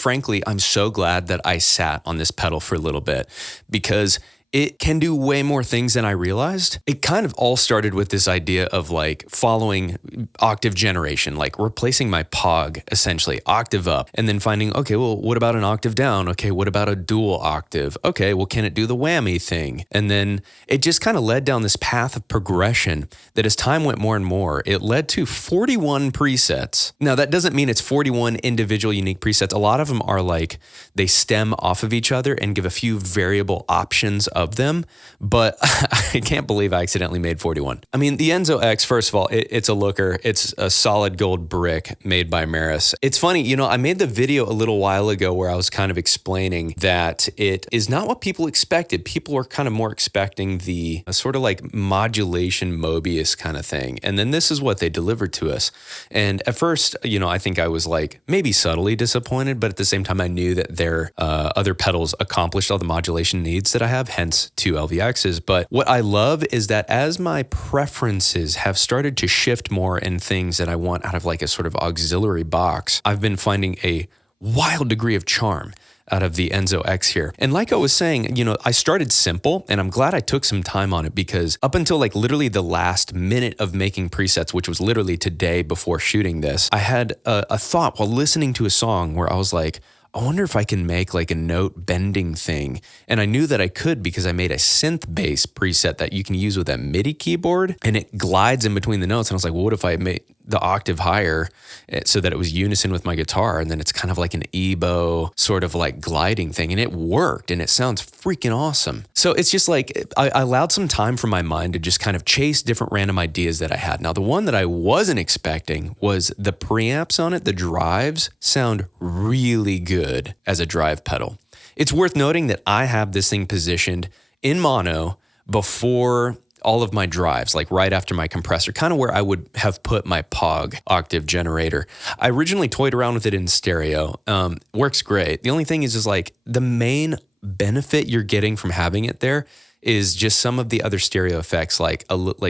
frankly, I'm so glad that I sat on this pedal for a little bit because it can do way more things than I realized. It kind of all started with this idea of like following octave generation, like replacing my Pog, essentially, octave up, and then finding, okay, well, what about an octave down? Okay, what about a dual octave? Okay, well, can it do the whammy thing? And then it just kind of led down this path of progression that as time went more and more, it led to 41 presets. Now, that doesn't mean it's 41 individual unique presets. A lot of them are like, they stem off of each other and give a few variable options of them, but I can't believe I accidentally made 41. I mean, the Enzo X, first of all, it's a looker. It's a solid gold brick made by Meris. It's funny, you know, I made the video a little while ago where I was kind of explaining that it is not what people expected. People were kind of more expecting the sort of like modulation Mobius kind of thing. And then this is what they delivered to us. And at first, you know, I think I was like maybe subtly disappointed, but at the same time, I knew that their other pedals accomplished all the modulation needs that I have, hence 2 LVXs. But what I love is that as my preferences have started to shift more in things that I want out of like a sort of auxiliary box, I've been finding a wild degree of charm out of the Enzo X here. And like I was saying, you know, I started simple and I'm glad I took some time on it because up until like literally the last minute of making presets, which was literally today before shooting this, I had a thought while listening to a song where I was like, I wonder if I can make like a note bending thing. And I knew that I could because I made a Synth Bass preset that you can use with that MIDI keyboard and it glides in between the notes. And I was like, well, what if I made the octave higher so that it was unison with my guitar? And then it's kind of like an Ebow sort of like gliding thing. And it worked and it sounds freaking awesome. So it's just like, I allowed some time for my mind to just kind of chase different random ideas that I had. Now, the one that I wasn't expecting was the preamps on it. The drives sound really good as a drive pedal. It's worth noting that I have this thing positioned in mono before all of my drives, like right after my compressor, kind of where I would have put my Pog octave generator. I originally toyed around with it in stereo. Works great. The only thing is like the main benefit you're getting from having it there is just some of the other stereo effects, like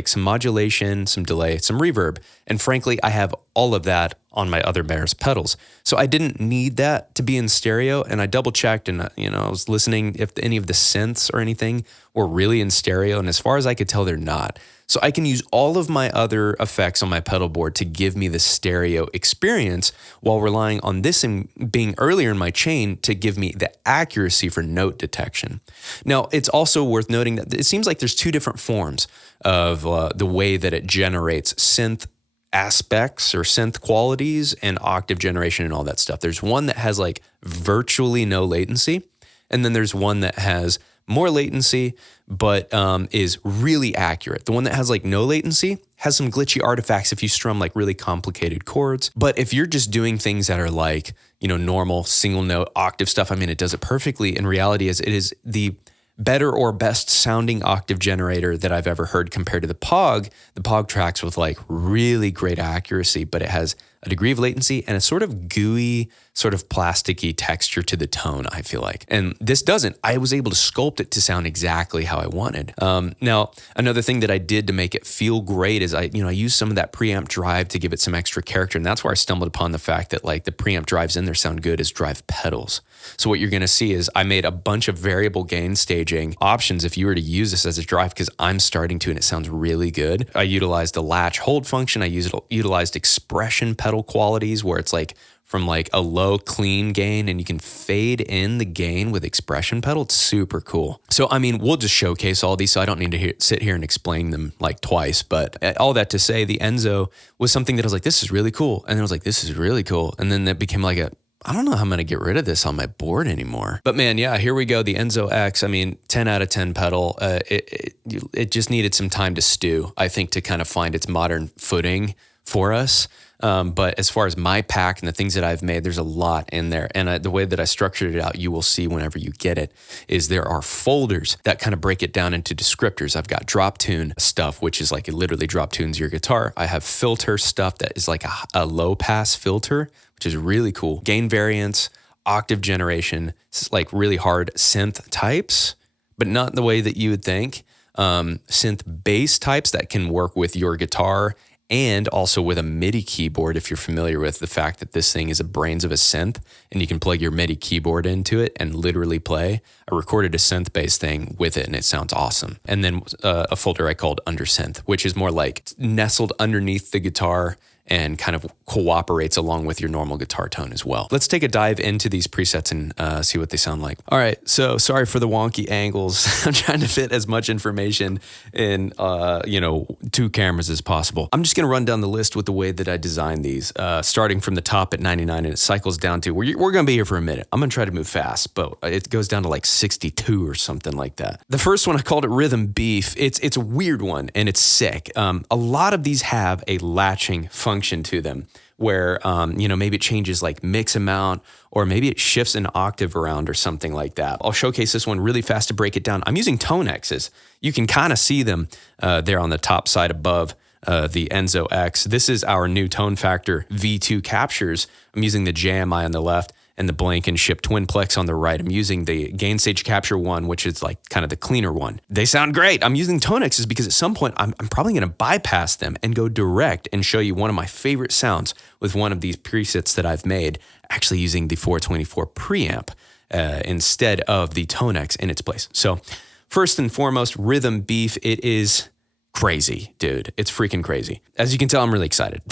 some modulation, some delay, some reverb. And frankly, I have all of that on my other Meris pedals. So I didn't need that to be in stereo. And I double checked and, you know, I was listening if any of the synths or anything were really in stereo. And as far as I could tell, they're not. So I can use all of my other effects on my pedal board to give me the stereo experience while relying on this and being earlier in my chain to give me the accuracy for note detection. Now, it's also worth noting that it seems like there's 2 different forms of the way that it generates synth aspects or synth qualities and octave generation and all that stuff. There's one that has like virtually no latency, and then there's one that has more latency, but is really accurate. The one that has like no latency has some glitchy artifacts if you strum like really complicated chords. But if you're just doing things that are like, you know, normal single note octave stuff, I mean, it does it perfectly. In reality, it is the better or best sounding octave generator that I've ever heard compared to the Pog. The Pog tracks with like really great accuracy, but it has a degree of latency and a sort of gooey, sort of plasticky texture to the tone, I feel like. And this doesn't. I was able to sculpt it to sound exactly how I wanted. Now, another thing that I did to make it feel great is I used some of that preamp drive to give it some extra character. And that's where I stumbled upon the fact that like the preamp drives in there sound good as drive pedals. So what you're going to see is I made a bunch of variable gain staging options if you were to use this as a drive, because I'm starting to, and it sounds really good. I utilized the latch hold function. I utilized expression pedal qualities where it's like from like a low clean gain and you can fade in the gain with expression pedal. It's super cool. So, I mean, we'll just showcase all these so I don't need to sit here and explain them like twice. But all that to say, the Enzo was something that I was like, this is really cool. And then I was like, this is really cool. And then that became like I don't know how I'm going to get rid of this on my board anymore. But man, yeah, here we go. The Enzo X, I mean, 10 out of 10 pedal. It just needed some time to stew, I think, to kind of find its modern footing for us. But as far as my pack and the things that I've made, there's a lot in there. And the way that I structured it out, you will see whenever you get it, is there are folders that kind of break it down into descriptors. I've got drop tune stuff, which is like it literally drop tunes your guitar. I have filter stuff that is like a low pass filter, which is really cool. Gain variance, octave generation, like really hard synth types, but not the way that you would think. Synth bass types that can work with your guitar and also with a MIDI keyboard, if you're familiar with the fact that this thing is a brains of a synth and you can plug your MIDI keyboard into it and literally play. I recorded a Synth Bass thing with it and it sounds awesome. And then a folder I called Under Synth, which is more like nestled underneath the guitar and kind of cooperates along with your normal guitar tone as well. Let's take a dive into these presets and see what they sound like. All right, so sorry for the wonky angles. I'm trying to fit as much information in, 2 cameras as possible. I'm just gonna run down the list with the way that I designed these, starting from the top at 99 and it cycles down to, we're gonna be here for a minute. I'm gonna try to move fast, but it goes down to like 62 or something like that. The first one, I called it Rhythm Beef. It's a weird one and it's sick. A lot of these have a latching function to them where, maybe it changes like mix amount or maybe it shifts an octave around or something like that. I'll showcase this one really fast to break it down. I'm using tone X's. You can kind of see them there on the top side above the Enzo X. This is our new tone factor V2 captures. I'm using the JMI on the left and the Blankenship Twinplex on the right. I'm using the Gain Stage Capture one, which is like kind of the cleaner one. They sound great. I'm using tone X's because at some point I'm probably going to bypass them and go direct and show you one of my favorite sounds with one of these presets that I've made, actually using the 424 preamp instead of the tone X in its place. So first and foremost, Rhythm Beef. It is crazy, dude. It's freaking crazy. As you can tell, I'm really excited.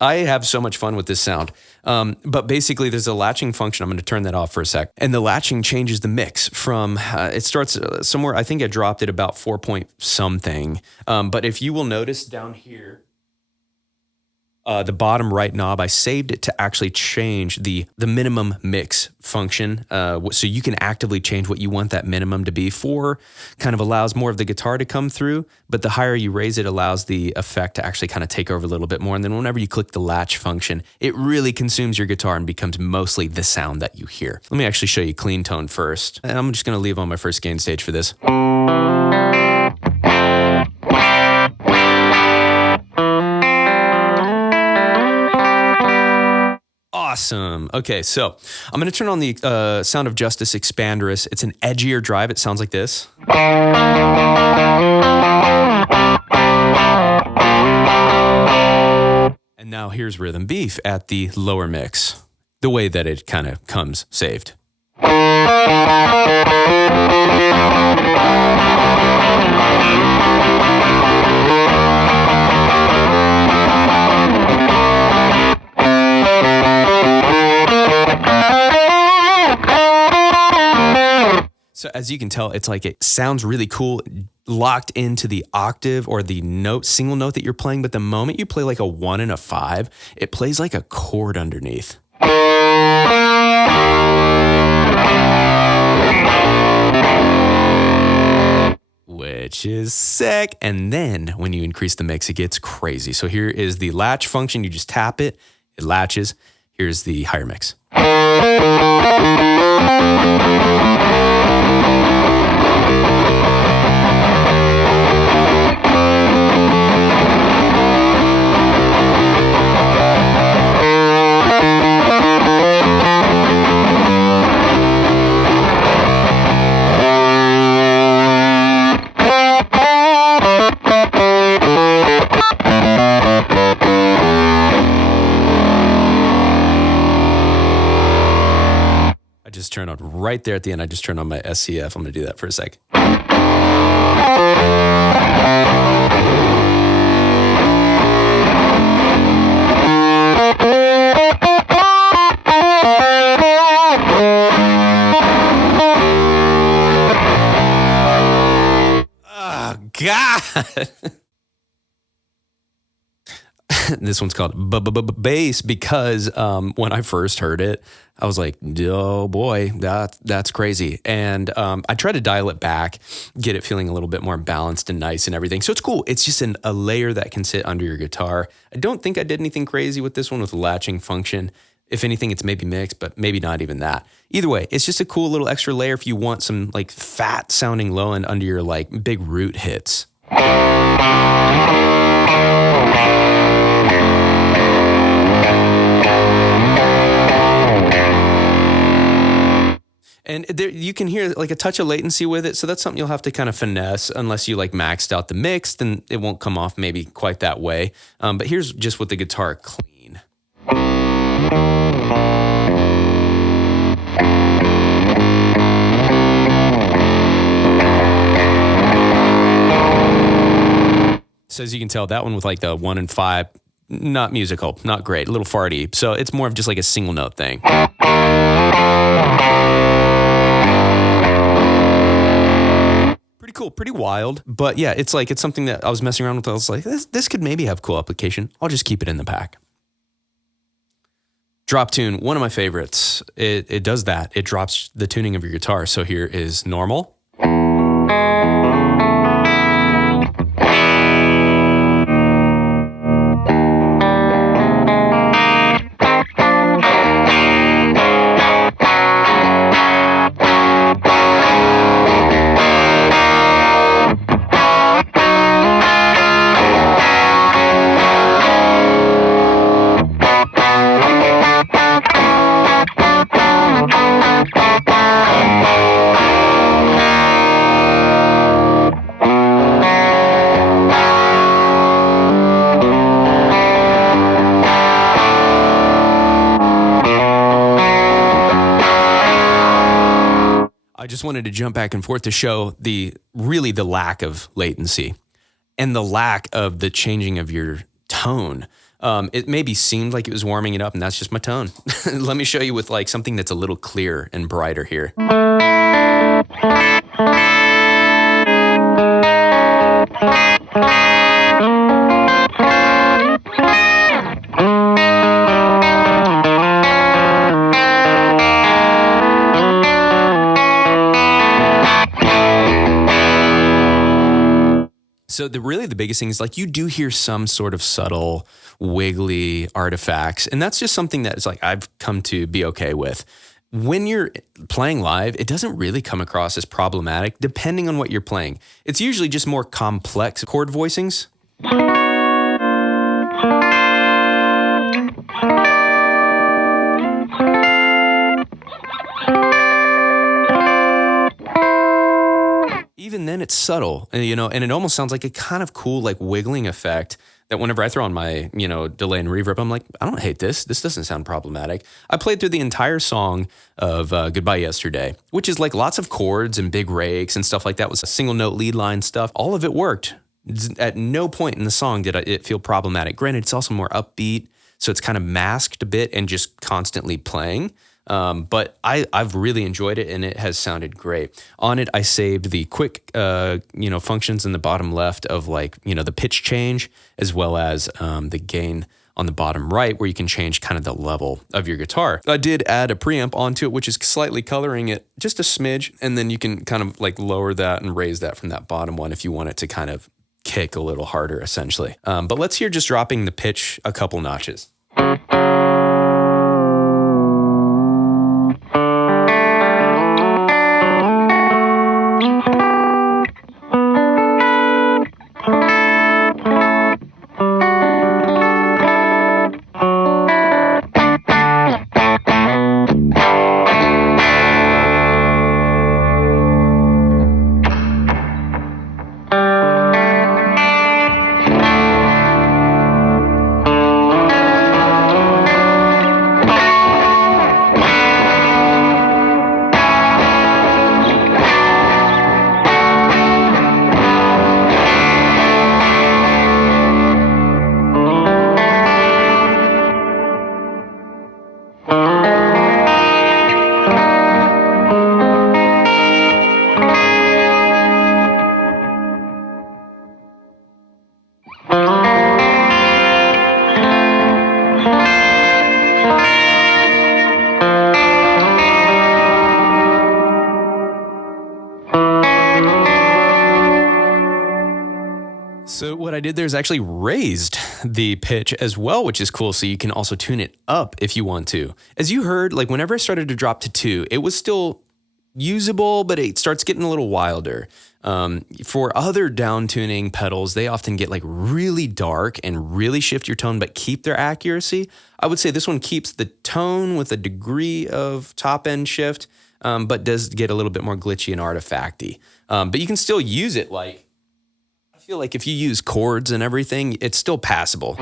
I have so much fun with this sound. But basically, there's a latching function. I'm going to turn that off for a sec. And the latching changes the mix from, it starts somewhere, I think I dropped it about 4 point something. But if you will notice down here, the bottom right knob, I saved it to actually change the minimum mix function. So you can actively change what you want that minimum to be for. Kind of allows more of the guitar to come through, but the higher you raise it allows the effect to actually kind of take over a little bit more. And then whenever you click the latch function, it really consumes your guitar and becomes mostly the sound that you hear. Let me actually show you clean tone first. And I'm just going to leave on my first gain stage for this. Awesome. Okay, so I'm going to turn on the Sound of Justice Expanderus. It's an edgier drive. It sounds like this. And now here's Rhythm Beef at the lower mix, the way that it kind of comes saved. So as you can tell, it's like it sounds really cool, locked into the octave or the note, single note that you're playing. But the moment you play like a 1 and a 5, it plays like a chord underneath. Which is sick. And then when you increase the mix, it gets crazy. So here is the latch function. You just tap it, it latches. Here's the higher mix. Turn on right there at the end. I just turned on my SCF. I'm going to do that for a sec. Oh, God. This one's called Bass because when I first heard it, I was like, oh boy, that's crazy. And I tried to dial it back, get it feeling a little bit more balanced and nice and everything. So it's cool. It's just a layer that can sit under your guitar. I don't think I did anything crazy with this one with the latching function. If anything, it's maybe mixed, but maybe not even that. Either way, it's just a cool little extra layer if you want some like fat sounding low end under your like big root hits. And there, you can hear like a touch of latency with it. So that's something you'll have to kind of finesse unless you like maxed out the mix, then it won't come off maybe quite that way. But here's just with the guitar clean. So as you can tell, that one with like the 1 and 5, not musical, not great, a little farty. So it's more of just like a single note thing. Pretty cool, pretty wild. But yeah, it's something that I was messing around with. I was like, this could maybe have cool application. I'll just keep it in the pack. Drop tune, one of my favorites. It does that. It drops the tuning of your guitar. So here is normal. I just wanted to jump back and forth to show the lack of latency and the lack of the changing of your tone. It maybe seemed like it was warming it up, and that's just my tone. Let me show you with like something that's a little clearer and brighter here. So the biggest thing is like you do hear some sort of subtle wiggly artifacts, and that's just something that is like I've come to be okay with. When you're playing live, it doesn't really come across as problematic depending on what you're playing. It's usually just more complex chord voicings. Even then it's subtle, and it almost sounds like a kind of cool, like wiggling effect that whenever I throw on my, delay and reverb, I'm like, I don't hate this. This doesn't sound problematic. I played through the entire song of Goodbye Yesterday, which is like lots of chords and big rakes and stuff like that. It was a single note lead line stuff. All of it worked. At no point in the song did it feel problematic. Granted, it's also more upbeat, so it's kind of masked a bit and just constantly playing. But I've really enjoyed it, and it has sounded great. On it, I saved the quick, functions in the bottom left of like, the pitch change, as well as the gain on the bottom right, where you can change kind of the level of your guitar. I did add a preamp onto it, which is slightly coloring it just a smidge, and then you can kind of like lower that and raise that from that bottom one if you want it to kind of kick a little harder, essentially. But let's hear just dropping the pitch a couple notches. So what I did there is actually raised the pitch as well, which is cool. So you can also tune it up if you want to. As you heard, like whenever I started to drop to 2, it was still usable, but it starts getting a little wilder. For other down tuning pedals, they often get like really dark and really shift your tone, but keep their accuracy. I would say this one keeps the tone with a degree of top end shift, but does get a little bit more glitchy and artifacty. But you can still use it. Like, I feel like if you use chords and everything, it's still passable.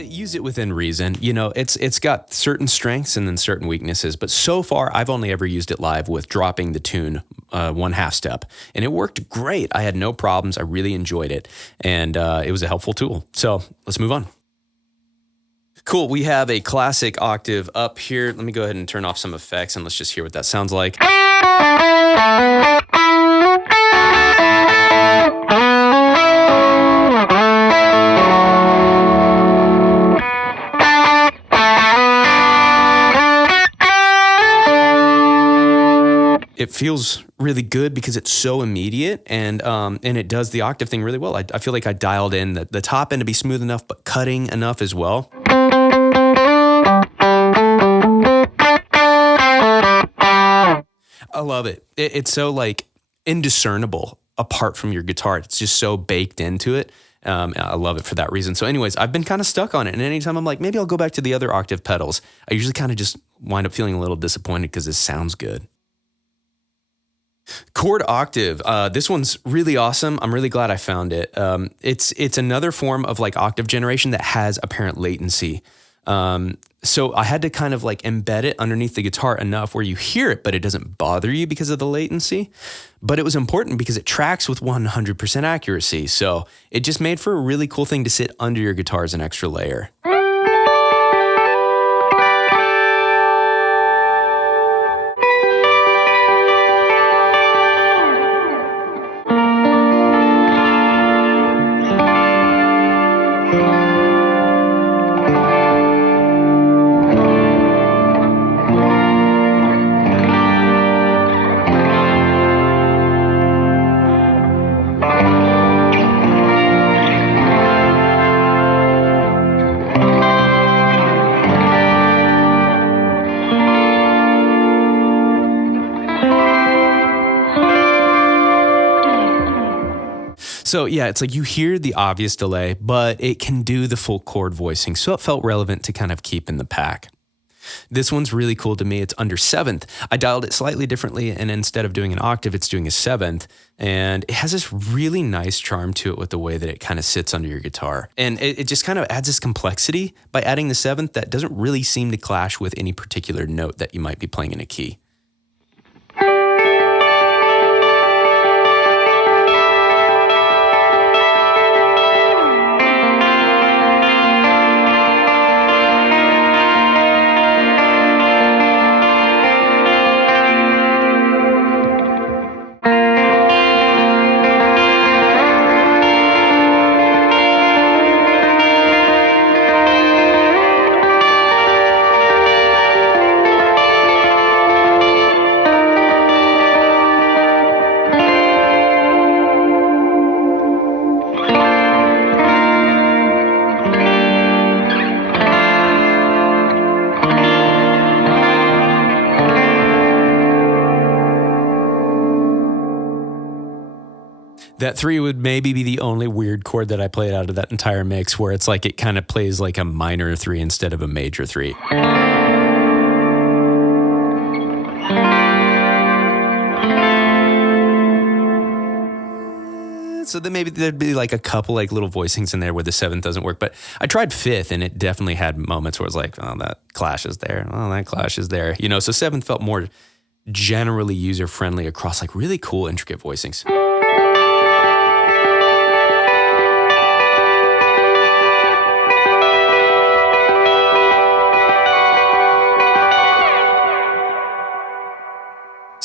Use it within reason. You know, it's got certain strengths and then certain weaknesses, but so far I've only ever used it live with dropping the tune 1/2 step, and it worked great. I had no problems. I really enjoyed it, and it was a helpful tool. So let's move on. Cool. We have a classic octave up here. Let me go ahead and turn off some effects and let's just hear what that sounds like. It feels really good because it's so immediate, and it does the octave thing really well. I feel like I dialed in the top end to be smooth enough, but cutting enough as well. I love it. It's so like indiscernible apart from your guitar. It's just so baked into it. I love it for that reason. So anyways, I've been kind of stuck on it. And anytime I'm like, maybe I'll go back to the other octave pedals, I usually kind of just wind up feeling a little disappointed because this sounds good. Chord Octave. This one's really awesome. I'm really glad I found it. It's another form of like octave generation that has apparent latency. So I had to kind of like embed it underneath the guitar enough where you hear it, but it doesn't bother you because of the latency. But it was important because it tracks with 100% accuracy. So it just made for a really cool thing to sit under your guitar as an extra layer. So yeah, it's like you hear the obvious delay, but it can do the full chord voicing. So it felt relevant to kind of keep in the pack. This one's really cool to me. It's under seventh. I dialed it slightly differently, and instead of doing an octave, it's doing a seventh. And it has this really nice charm to it with the way that it kind of sits under your guitar. And it just kind of adds this complexity by adding the seventh that doesn't really seem to clash with any particular note that you might be playing in a key. That 3 would maybe be the only weird chord that I played out of that entire mix, where it's like it kind of plays like a minor 3 instead of a major 3. So then maybe there'd be like a couple like little voicings in there where the 7th doesn't work. But I tried 5th, and it definitely had moments where it was like, oh, that clashes there. Oh, that clashes there. You know, so 7th felt more generally user-friendly across like really cool, intricate voicings.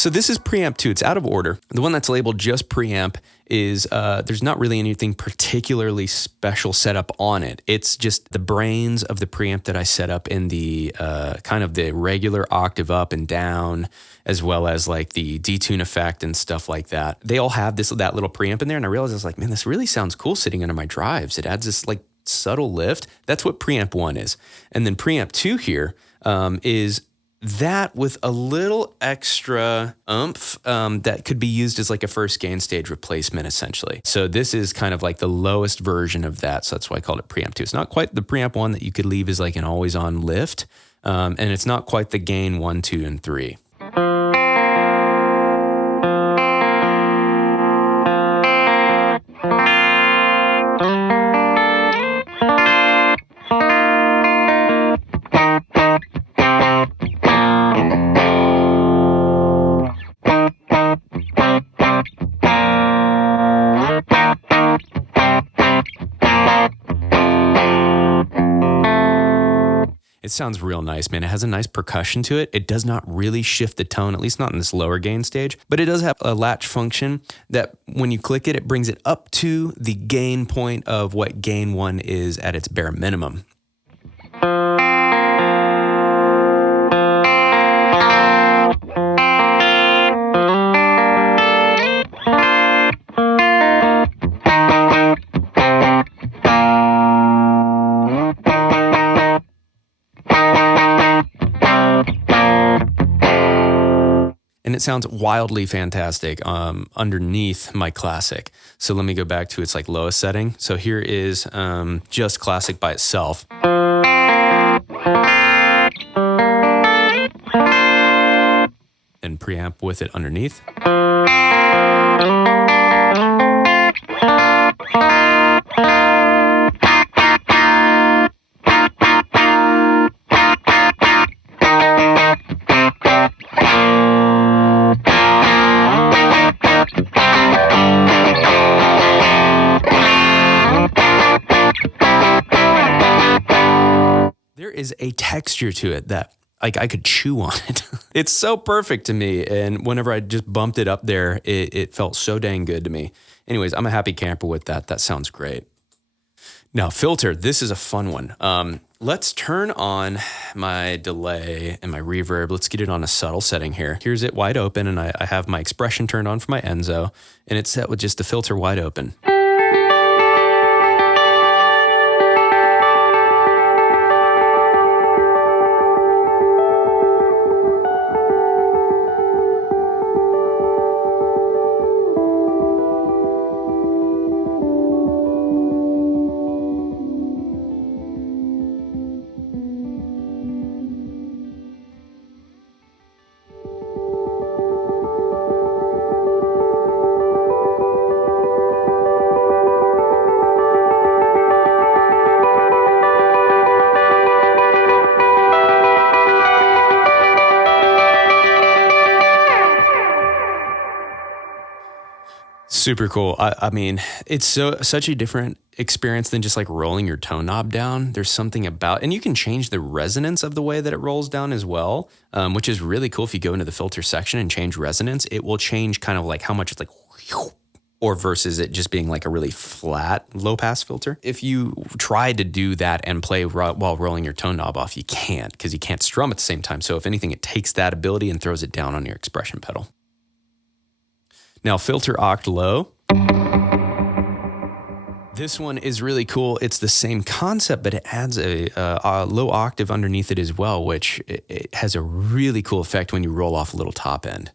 So this is Preamp 2. It's out of order. The one that's labeled just Preamp is, there's not really anything particularly special set up on it. It's just the brains of the preamp that I set up in the kind of the regular octave up and down, as well as like the detune effect and stuff like that. They all have that little preamp in there, and I realized I was like, man, this really sounds cool sitting under my drives. It adds this like subtle lift. That's what Preamp 1 is. And then Preamp 2 here is that with a little extra oomph that could be used as like a first gain stage replacement, essentially. So this is kind of like the lowest version of that. So that's why I called it Preamp 2. It's not quite the Preamp 1 that you could leave as like an always on lift. And it's not quite the gain 1, 2, and 3. It sounds real nice, man. It has a nice percussion to it. It does not really shift the tone, at least not in this lower gain stage, but it does have a latch function that when you click it, it brings it up to the gain point of what gain 1 is at its bare minimum. And it sounds wildly fantastic underneath my classic. So let me go back to its like lowest setting. So here is just classic by itself. And preamp with it underneath. There is a texture to it that like I could chew on it. It's so perfect to me. And whenever I just bumped it up there, it felt so dang good to me. Anyways, I'm a happy camper with that. That sounds great. Now, filter, this is a fun one. Let's turn on my delay and my reverb. Let's get it on a subtle setting here. Here's it wide open, and I have my expression turned on for my Enzo, and it's set with just the filter wide open. Super cool. I mean, it's such a different experience than just like rolling your tone knob down. There's something about, and you can change the resonance of the way that it rolls down as well, which is really cool. If you go into the filter section and change resonance, it will change kind of like how much it's like, or versus it just being like a really flat low pass filter. If you try to do that and play while rolling your tone knob off, you can't, because you can't strum at the same time. So if anything, it takes that ability and throws it down on your expression pedal. Now, filter Octave Low. This one is really cool. It's the same concept, but it adds a low octave underneath it as well, which it has a really cool effect when you roll off a little top end.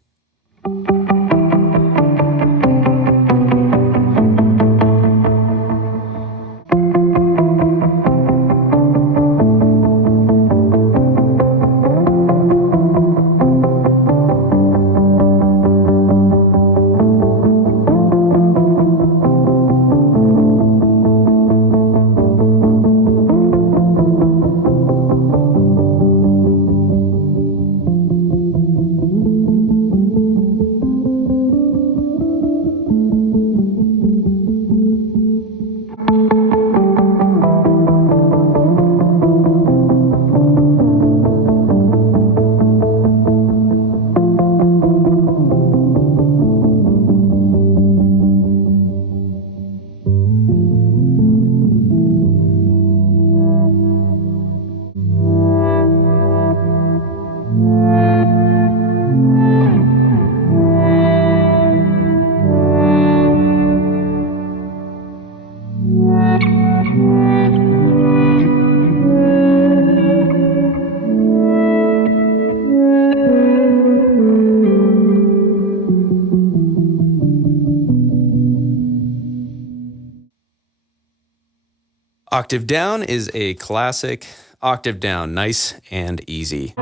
Octave Down is a classic. Octave Down, nice and easy.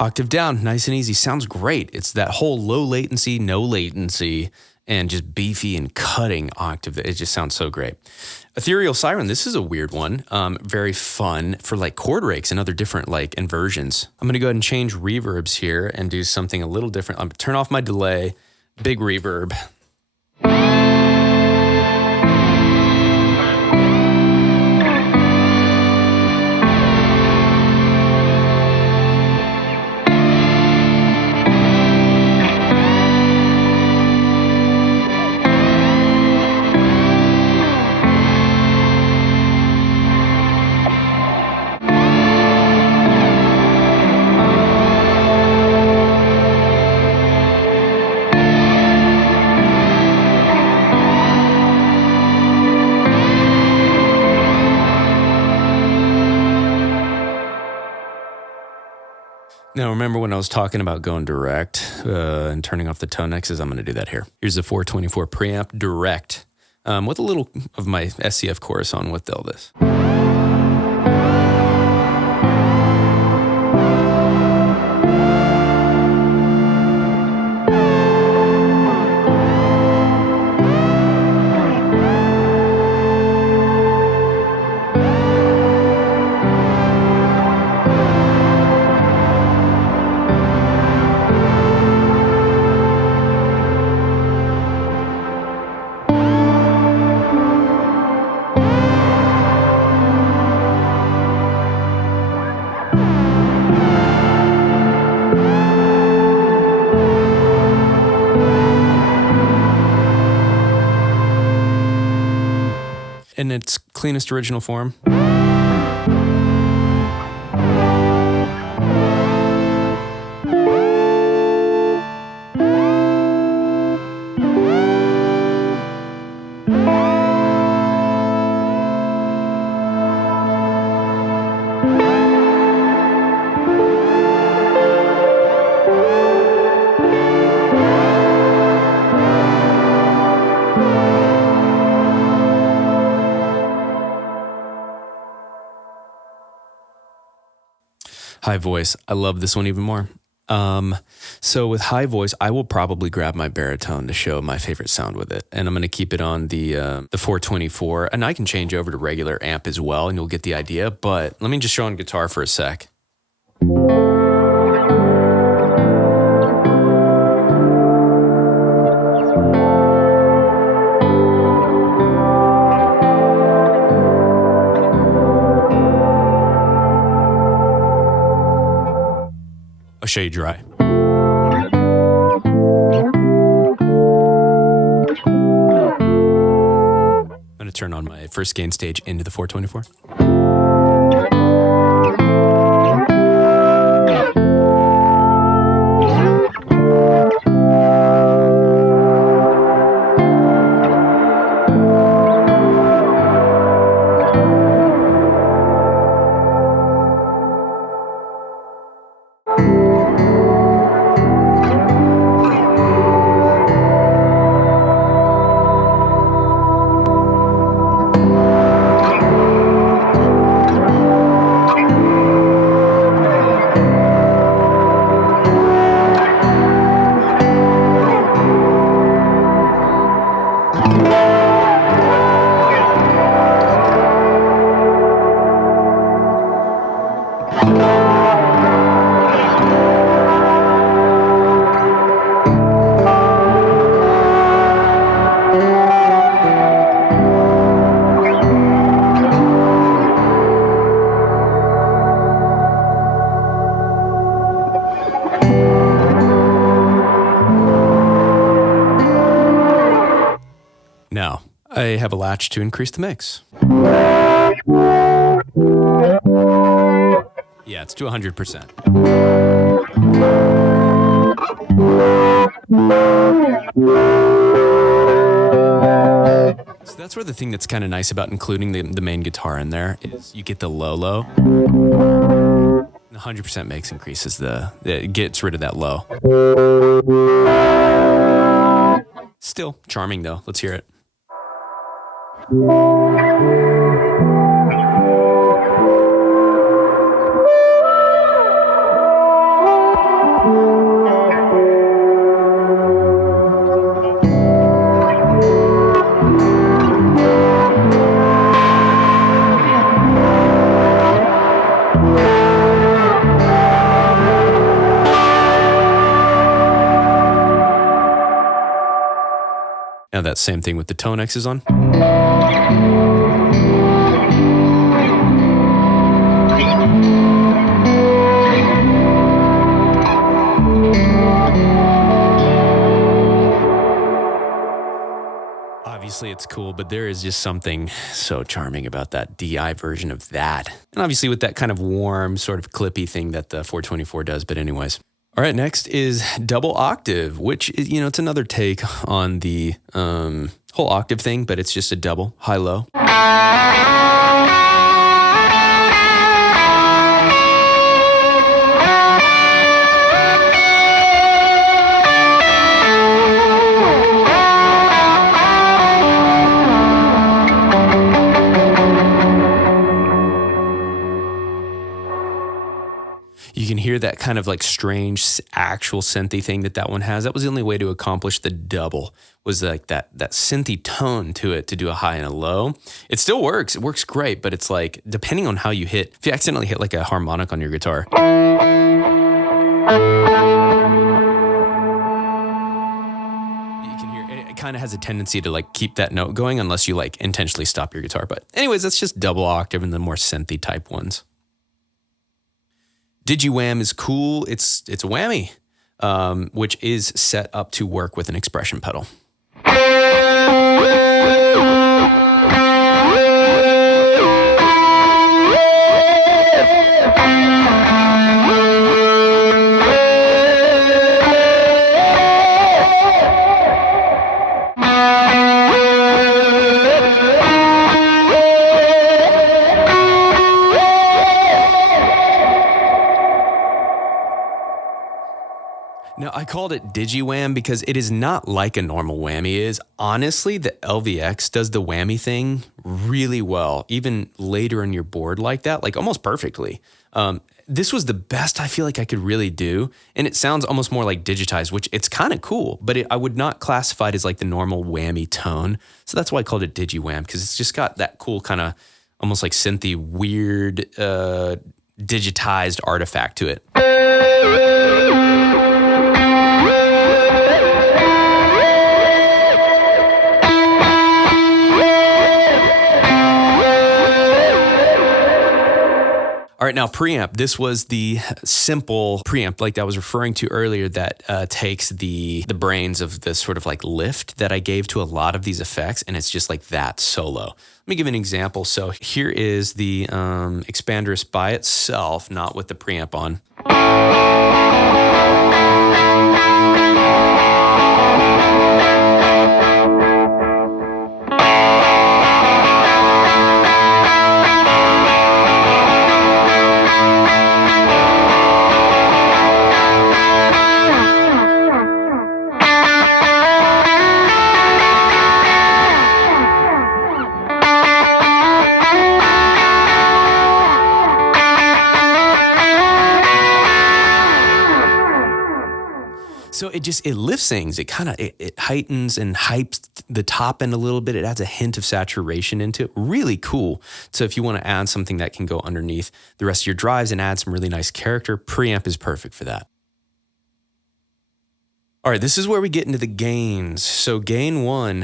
Octave Down, nice and easy. Sounds great. It's that whole low latency, no latency, and just beefy and cutting octave. It just sounds so great. Ethereal Siren, this is a weird one. Very fun for like chord rakes and other different like inversions. I'm going to go ahead and change reverbs here and do something a little different. I'm going to turn off my delay, big reverb. Now, remember when I was talking about going direct and turning off the tone X's? I'm going to do that here. Here's the 424 preamp direct with a little of my SCF chorus on with all this. In its cleanest original form. High voice. I love this one even more. So with high voice, I will probably grab my baritone to show my favorite sound with it. And I'm going to keep it on the 424. And I can change over to regular amp as well, and you'll get the idea. But let me just show on guitar for a sec. I'll show you dry. I'm going to turn on my first gain stage into the 424. Now, I have a latch to increase the mix. Yeah, it's to 100%. So that's where the thing that's kind of nice about including the main guitar in there is you get the low. 100% makes increases it gets rid of that low. Still charming though. Let's hear it. Now that same thing with the tone X's on. Obviously it's cool, but there is just something so charming about that DI version of that. And obviously with that kind of warm, sort of clippy thing that the 424 does, but anyways. All right, next is double octave, which is, it's another take on the whole octave thing, but it's just a double, high-low. You can hear that kind of like strange actual synthy thing that one has. That was the only way to accomplish the double, was like that synthy tone to it to do a high and a low. It still works. It works great, but it's like, depending on how you hit, if you accidentally hit like a harmonic on your guitar, you can hear it kind of has a tendency to like keep that note going unless you like intentionally stop your guitar. But anyways, that's just double octave and the more synthy type ones. Digi Wham is cool. It's a whammy, which is set up to work with an expression pedal. Now, I called it Digi Wham because it is not like a normal whammy is. Honestly, the LVX does the whammy thing really well, even later in your board like that, like almost perfectly. This was the best I feel like I could really do, and it sounds almost more like digitized, which it's kind of cool, but I would not classify it as like the normal whammy tone. So that's why I called it Digi Wham, because it's just got that cool kind of almost like synthy, weird, digitized artifact to it. All right, now preamp. This was the simple preamp like I was referring to earlier that takes the brains of the sort of like lift that I gave to a lot of these effects, and it's just like that solo. Let me give an example. So here is the Expandress by itself, not with the preamp on. So it lifts things. It kind of it heightens and hypes the top end a little bit. It adds a hint of saturation into it. Really cool. So if you want to add something that can go underneath the rest of your drives and add some really nice character, preamp is perfect for that. All right, this is where we get into the gains. So gain 1,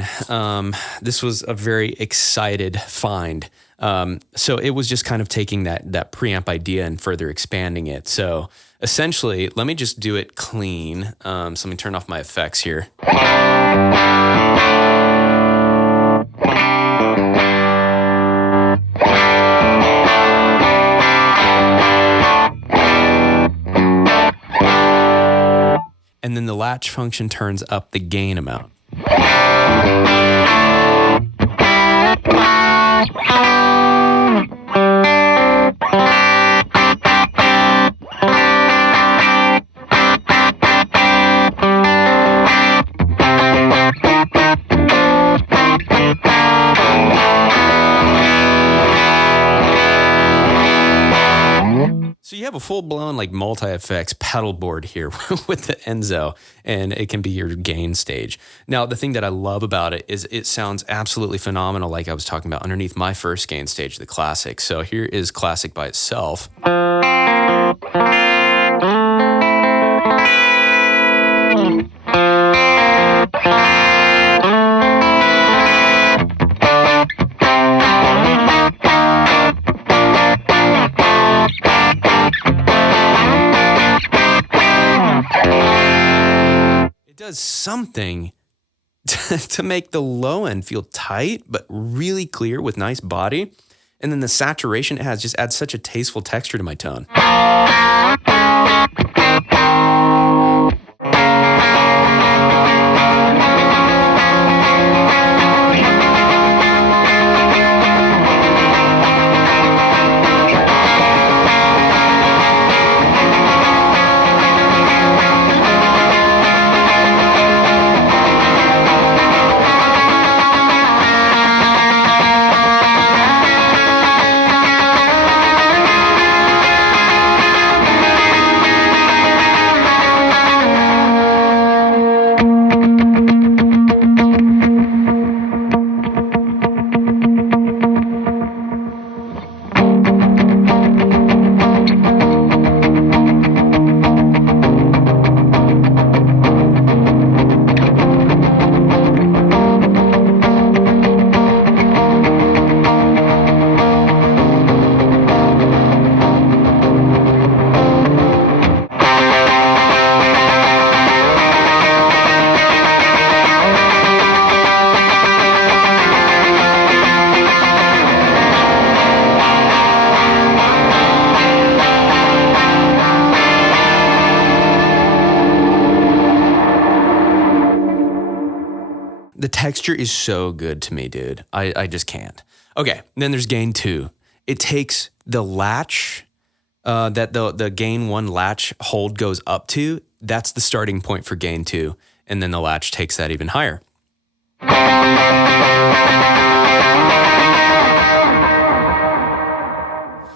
this was a very excited find. So it was just kind of taking that preamp idea and further expanding it. So essentially, let me just do it clean. So let me turn off my effects here. and then the latch function turns up the gain amount. So you have a full-blown like multi-effects pedal board here with the Enzo, and it can be your gain stage. Now, the thing that I love about it is it sounds absolutely phenomenal, like I was talking about underneath my first gain stage, the Classic. So here is Classic by itself. Does something to make the low end feel tight but really clear with nice body, and then the saturation it has just adds such a tasteful texture to my tone. The texture is so good to me, dude. I just can't. Okay, then there's gain 2. It takes the latch that the gain 1 latch hold goes up to. That's the starting point for gain 2. And then the latch takes that even higher.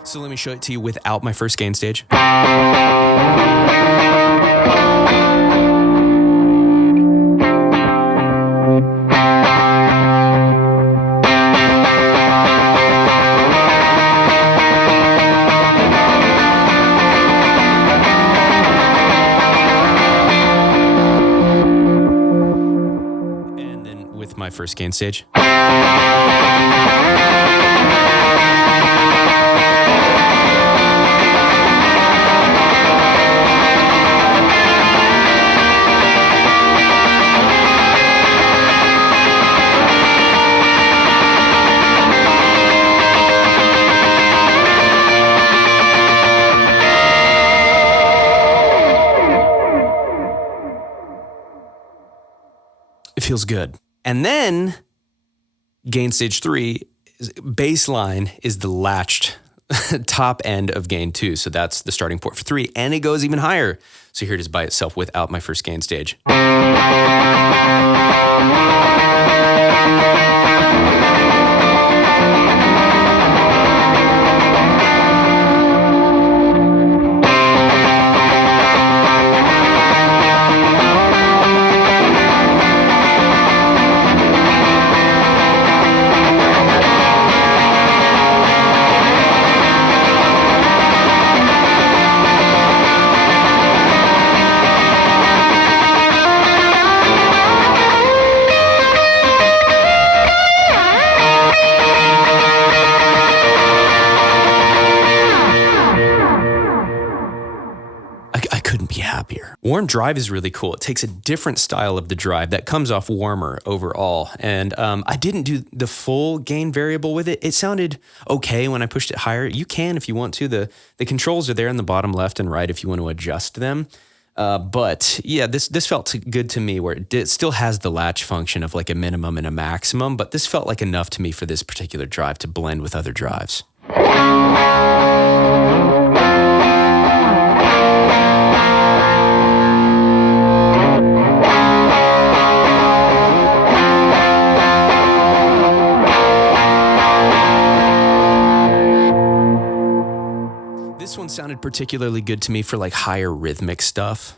So let me show it to you without my first gain stage. My first gain stage. It feels good. And then gain stage 3, baseline is the latched top end of gain 2. So that's the starting point for 3, and it goes even higher. So here it is by itself without my first gain stage. Warm drive is really cool. It takes a different style of the drive that comes off warmer overall. And I didn't do the full gain variable with it. It sounded okay when I pushed it higher. You can if you want to. The controls are there in the bottom left and right if you want to adjust them. But yeah, this felt good to me where it still has the latch function of like a minimum and a maximum, but this felt like enough to me for this particular drive to blend with other drives. This one sounded particularly good to me for like higher rhythmic stuff.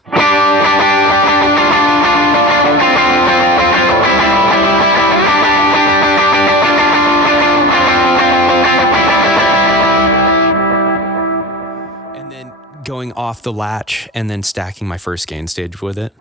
And then going off the latch and then stacking my first gain stage with it.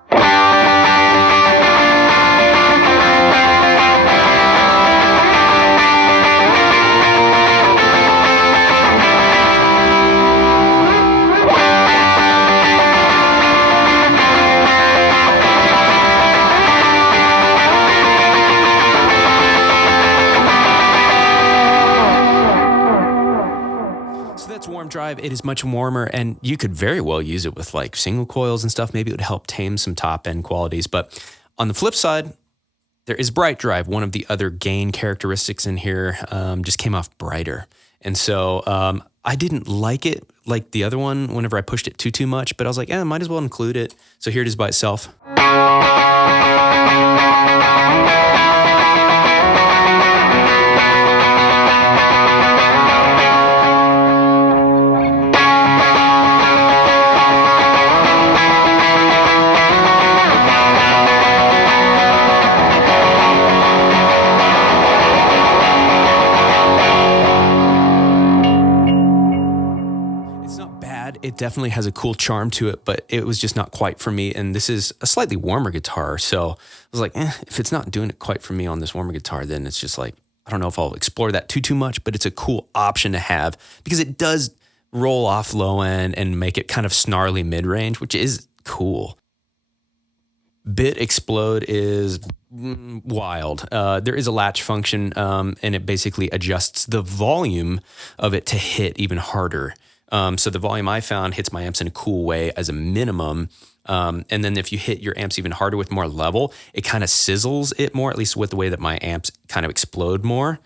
Warm drive, it is much warmer, and you could very well use it with like single coils and stuff. Maybe it would help tame some top end qualities. But on the flip side, there is bright drive. One of the other gain characteristics in here just came off brighter. And so I didn't like it like the other one whenever I pushed it too much, but I was like, might as well include it. So here it is by itself. It definitely has a cool charm to it, but it was just not quite for me. And this is a slightly warmer guitar. So I was like, if it's not doing it quite for me on this warmer guitar, then it's just like, I don't know if I'll explore that too much, but it's a cool option to have because it does roll off low end and make it kind of snarly mid-range, which is cool. Bit Explode is wild. There is a latch function, and it basically adjusts the volume of it to hit even harder. So the volume I found hits my amps in a cool way as a minimum. And then if you hit your amps even harder with more level, it kind of sizzles it more, at least with the way that my amps kind of explode more.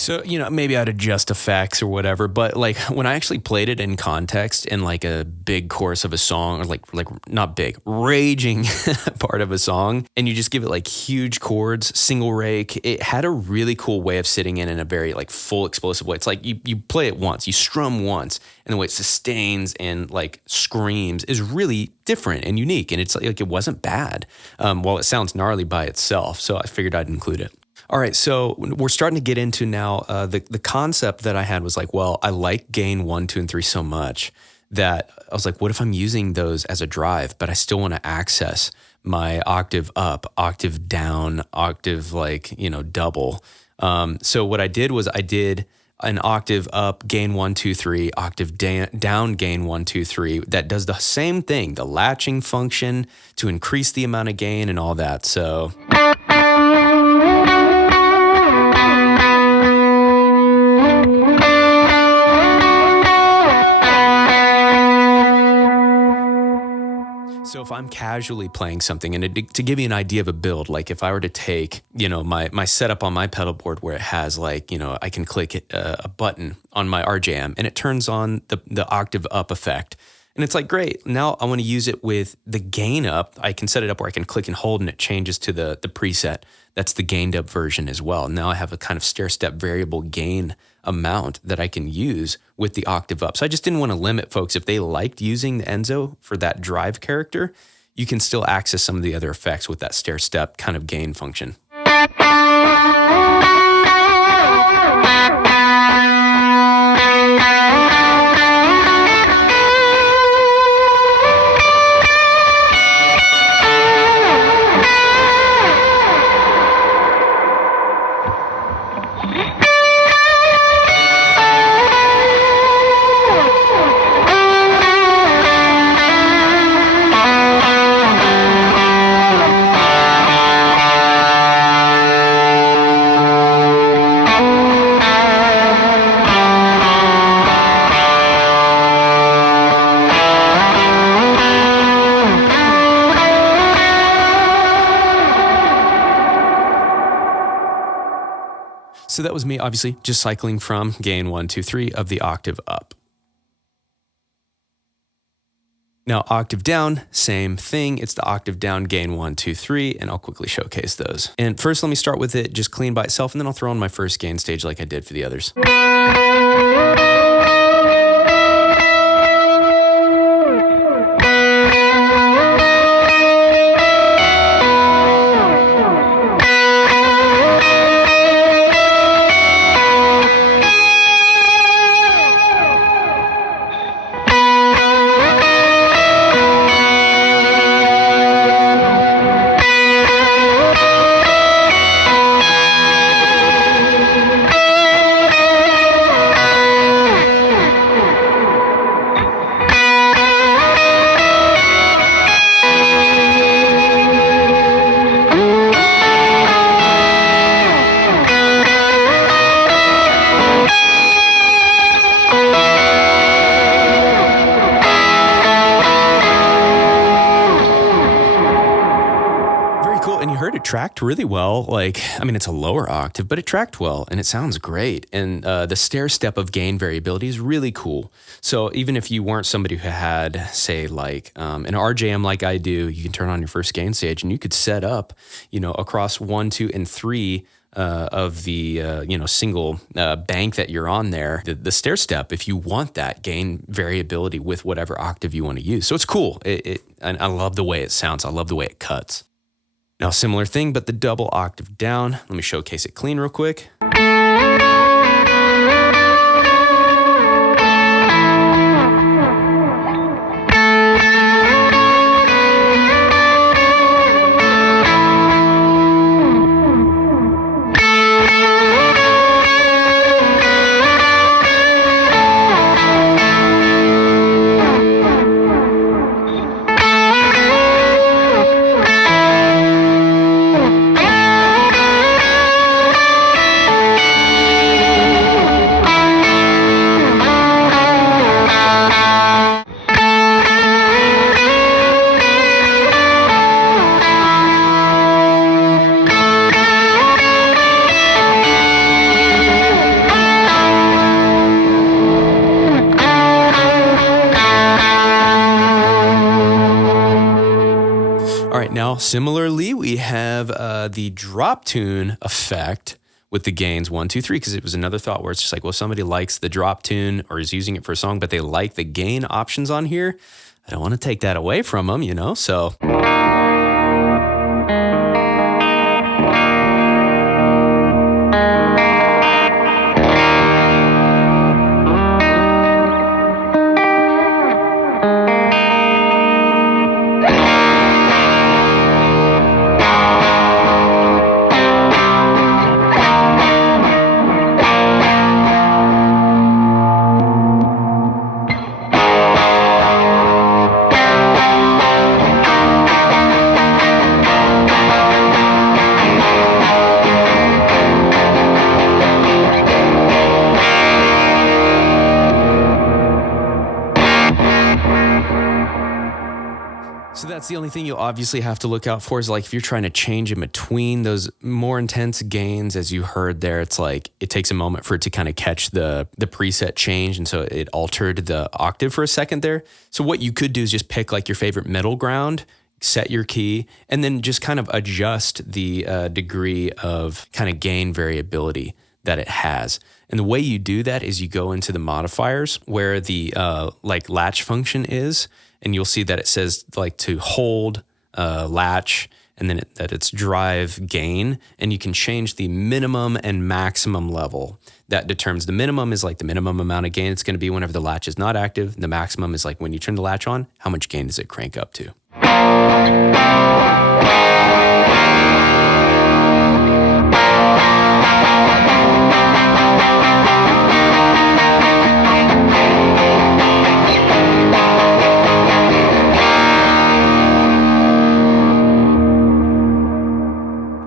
So, maybe I'd adjust effects or whatever, but like when I actually played it in context in like a big chorus of a song or like not big, raging part of a song, and you just give it like huge chords, single rake, it had a really cool way of sitting in a very like full explosive way. It's like you play it once, you strum once, and the way it sustains and like screams is really different and unique. And it's like it wasn't bad while it sounds gnarly by itself. So I figured I'd include it. All right, so we're starting to get into now the concept that I had was like, well, I like gain 1, 2, and 3 so much that I was like, what if I'm using those as a drive, but I still want to access my octave up, octave down, octave double. So what I did was I did an octave up, gain 1, 2, 3, octave down, gain 1, 2, 3. That does the same thing, the latching function to increase the amount of gain and all that. So. So if I'm casually playing something, and to give you an idea of a build, like if I were to take, my setup on my pedal board where it has I can click a button on my RJM and it turns on the octave up effect. And it's like, great, now I want to use it with the gain up. I can set it up where I can click and hold and it changes to the preset. That's the gained up version as well. Now I have a kind of stair-step variable gain amount that I can use with the octave up. So I just didn't want to limit folks. If they liked using the Enzo for that drive character, you can still access some of the other effects with that stair-step kind of gain function. So that was me, obviously, just cycling from gain 1, 2, 3 of the octave up. Now, octave down, same thing. It's the octave down, gain 1, 2, 3, and I'll quickly showcase those. And first, let me start with it just clean by itself, and then I'll throw in my first gain stage like I did for the others. Tracked really well. Like, I mean, it's a lower octave, but it tracked well and it sounds great. And the stair step of gain variability is really cool. So even if you weren't somebody who had, say, like an RJM like I do, you can turn on your first gain stage and you could set up, across 1, 2, and 3 of the single bank that you're on there, the stair step, if you want that gain variability with whatever octave you want to use. So it's cool. And I love the way it sounds. I love the way it cuts. Now, similar thing, but the double octave down. Let me showcase it clean real quick. Now, similarly, we have the drop tune effect with the gains 1, 2, 3, because it was another thought where it's just like, well, somebody likes the drop tune or is using it for a song, but they like the gain options on here. I don't want to take that away from them, so... That's the only thing you'll obviously have to look out for is like if you're trying to change in between those more intense gains, as you heard there, it's like it takes a moment for it to kind of catch the preset change. And so it altered the octave for a second there. So what you could do is just pick like your favorite middle ground, set your key, and then just kind of adjust the degree of kind of gain variability that it has. And the way you do that is you go into the modifiers where the like latch function is, and you'll see that it says like to hold latch, and then that it's drive gain, and you can change the minimum and maximum level. That determines the minimum is like the minimum amount of gain it's going to be whenever the latch is not active. The maximum is like when you turn the latch on, how much gain does it crank up to?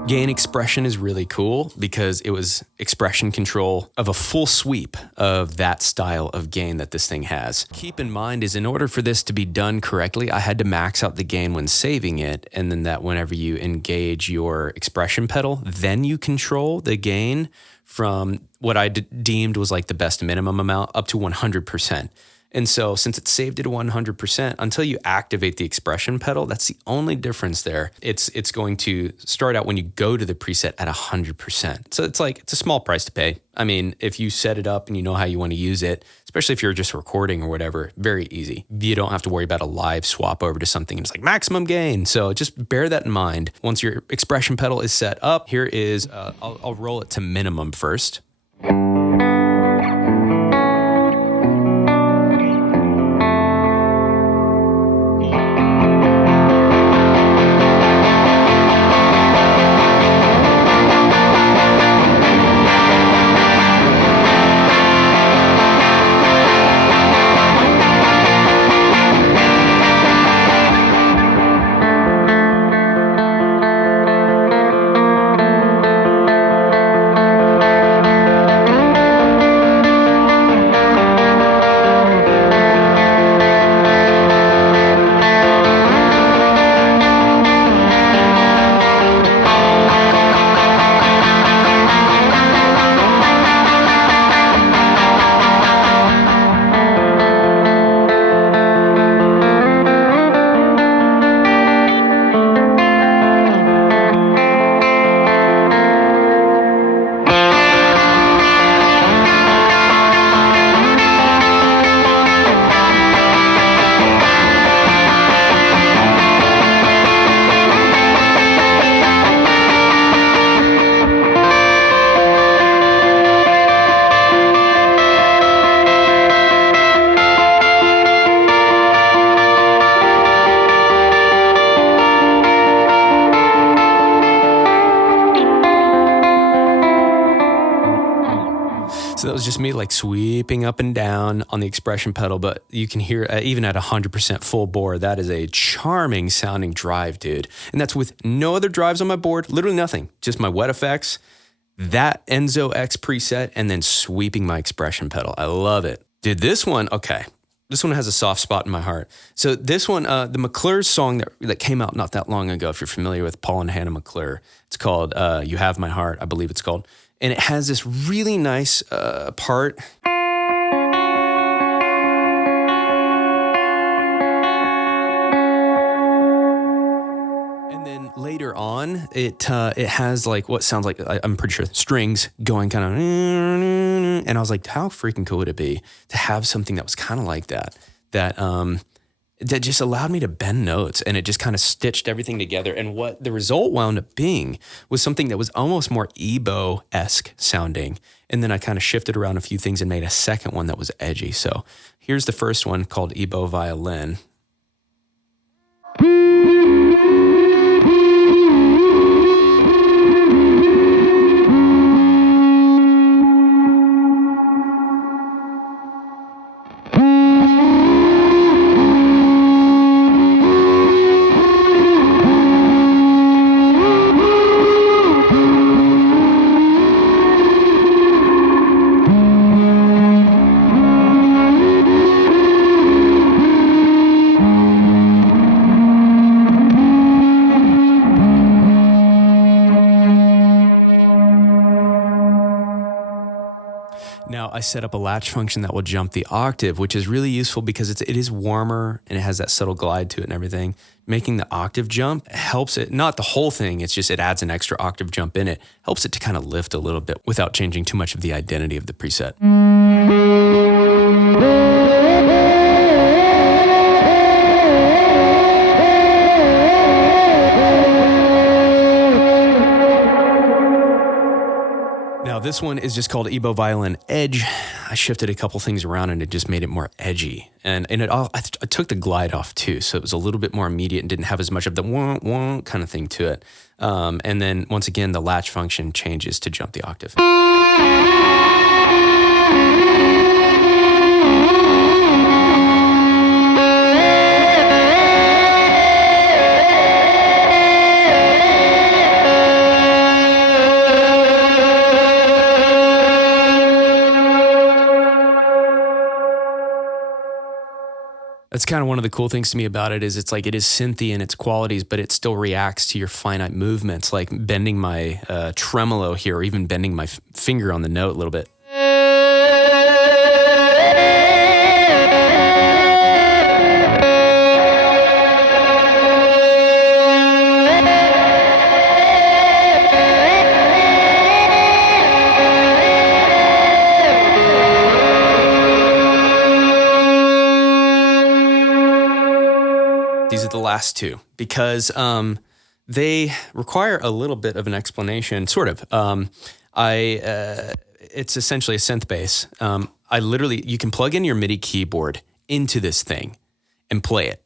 Gain expression is really cool because it was expression control of a full sweep of that style of gain that this thing has. Keep in mind is in order for this to be done correctly, I had to max out the gain when saving it, and then that whenever you engage your expression pedal, then you control the gain from what I deemed was like the best minimum amount up to 100%. And so since it's saved at 100%, until you activate the expression pedal, that's the only difference there. It's going to start out when you go to the preset at 100%. So it's a small price to pay. I mean, if you set it up and you know how you want to use it, especially if you're just recording or whatever, very easy. You don't have to worry about a live swap over to something and it's like maximum gain. So just bear that in mind. Once your expression pedal is set up, here is, I'll roll it to minimum first. So that was just me like sweeping up and down on the expression pedal, but you can hear even at 100% full bore, that is a charming sounding drive, dude. And that's with no other drives on my board, literally nothing, just my wet effects, that Enzo X preset, and then sweeping my expression pedal. I love it. Dude, this one, okay. This one has a soft spot in my heart. So this one, the McClure's song that came out not that long ago, if you're familiar with Paul and Hannah McClure, it's called You Have My Heart, I believe it's called. And it has this really nice part. And then later on, it has like what sounds like, I'm pretty sure, strings going kind of, and I was like, how freaking cool would it be to have something that was kind of like that just allowed me to bend notes, and it just kind of stitched everything together. And what the result wound up being was something that was almost more Ebow-esque sounding. And then I kind of shifted around a few things and made a second one that was edgy. So here's the first one called Ebow Violin. Now I set up a latch function that will jump the octave, which is really useful because it is warmer and it has that subtle glide to it and everything. Making the octave jump helps it, not the whole thing, it's just it adds an extra octave jump in it, helps it to kind of lift a little bit without changing too much of the identity of the preset. Now this one is just called Ebow Violin Edge. I shifted a couple things around and it just made it more edgy. And I took the glide off too, so it was a little bit more immediate and didn't have as much of the wah, wah kind of thing to it. And then once again, the latch function changes to jump the octave. That's kind of one of the cool things to me about it is it's like it is synthy in its qualities, but it still reacts to your finite movements, like bending my tremolo here, or even bending my finger on the note a little bit. These are the last two because they require a little bit of an explanation, sort of. It's essentially a synth bass. You can plug in your MIDI keyboard into this thing and play it.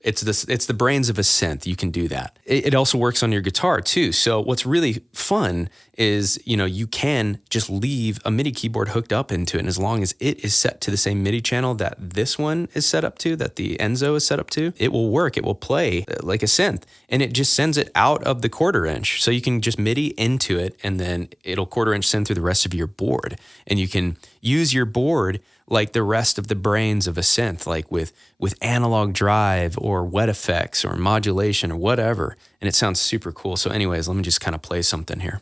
It's the brains of a synth. You can do that. It also works on your guitar too. So what's really fun is, you can just leave a MIDI keyboard hooked up into it. And as long as it is set to the same MIDI channel that this one is set up to, that the Enzo is set up to, it will work. It will play like a synth, and it just sends it out of the quarter inch. So you can just MIDI into it, and then it'll quarter inch send through the rest of your board. And you can use your board like the rest of the brains of a synth, like with analog drive or wet effects or modulation or whatever. And it sounds super cool. So anyways, let me just kind of play something here.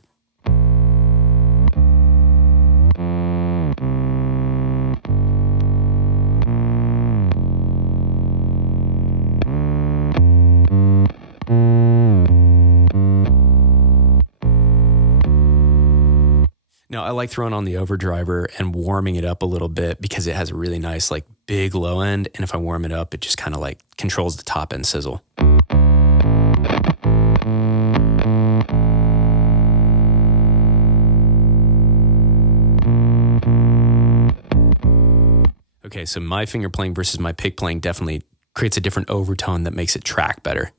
Now, I like throwing on the overdriver and warming it up a little bit because it has a really nice, like, big low end. And if I warm it up, it just kind of like controls the top end sizzle. Okay, so my finger playing versus my pick playing definitely creates a different overtone that makes it track better.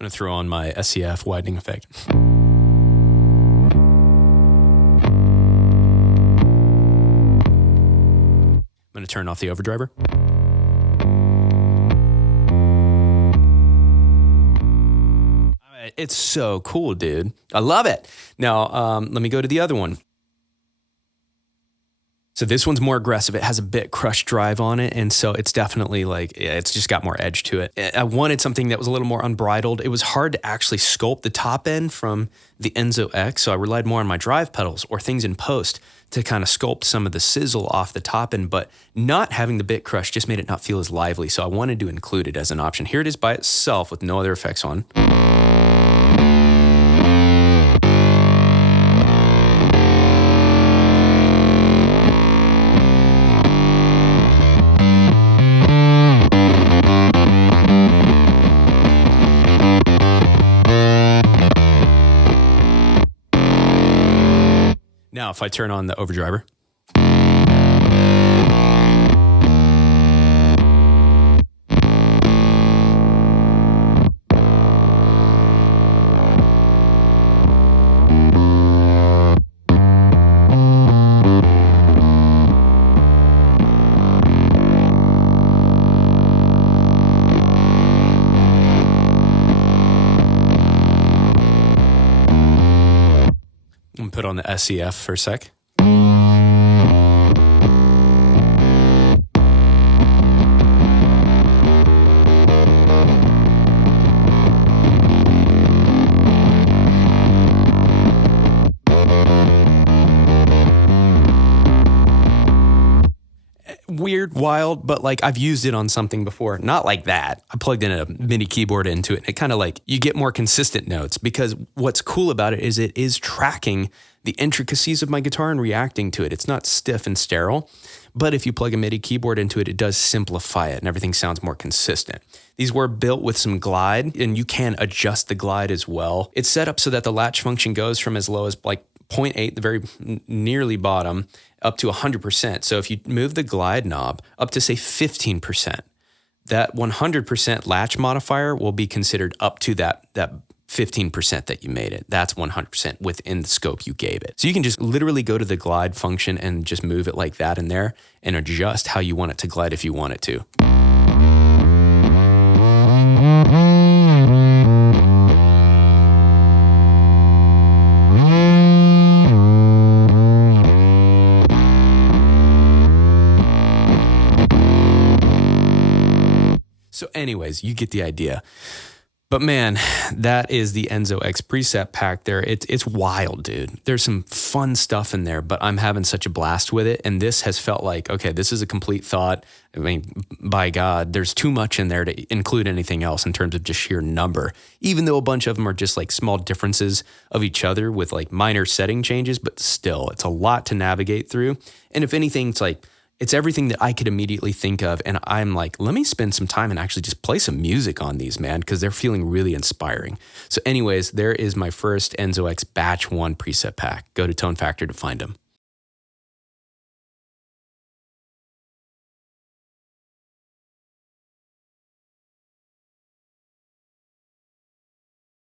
I'm going to throw on my SCF widening effect. I'm going to turn off the overdriver. It's so cool, dude. I love it. Now, let me go to the other one. So this one's more aggressive. It has a bit crush drive on it. And so it's definitely like, it's just got more edge to it. I wanted something that was a little more unbridled. It was hard to actually sculpt the top end from the Enzo X. So I relied more on my drive pedals or things in post to kind of sculpt some of the sizzle off the top end, but not having the bit crush just made it not feel as lively. So I wanted to include it as an option. Here it is by itself with no other effects on. Now, if I turn on the overdriver. Put on the SCF for a sec. Weird, wild, but like I've used it on something before. Not like that. I plugged in a MIDI keyboard into it. And it kind of like, you get more consistent notes because what's cool about it is tracking the intricacies of my guitar and reacting to it. It's not stiff and sterile, but if you plug a MIDI keyboard into it, it does simplify it and everything sounds more consistent. These were built with some glide and you can adjust the glide as well. It's set up so that the latch function goes from as low as like 0.8, the very nearly bottom, up to 100%. So if you move the glide knob up to say 15%, that 100% latch modifier will be considered up to that 15% that you made it. That's 100% within the scope you gave it. So you can just literally go to the glide function and just move it like that in there and adjust how you want it to glide if you want it to. So anyways, you get the idea. But man, that is the Enzo X preset pack there. It's wild, dude. There's some fun stuff in there, but I'm having such a blast with it. And this has felt like, okay, this is a complete thought. I mean, by God, there's too much in there to include anything else in terms of just sheer number, even though a bunch of them are just like small differences of each other with like minor setting changes, but still, it's a lot to navigate through. And if anything, it's everything that I could immediately think of. And I'm like, let me spend some time and actually just play some music on these, man, because they're feeling really inspiring. So anyways, there is my first Enzo X Batch 1 preset pack. Go to Tone Factor to find them.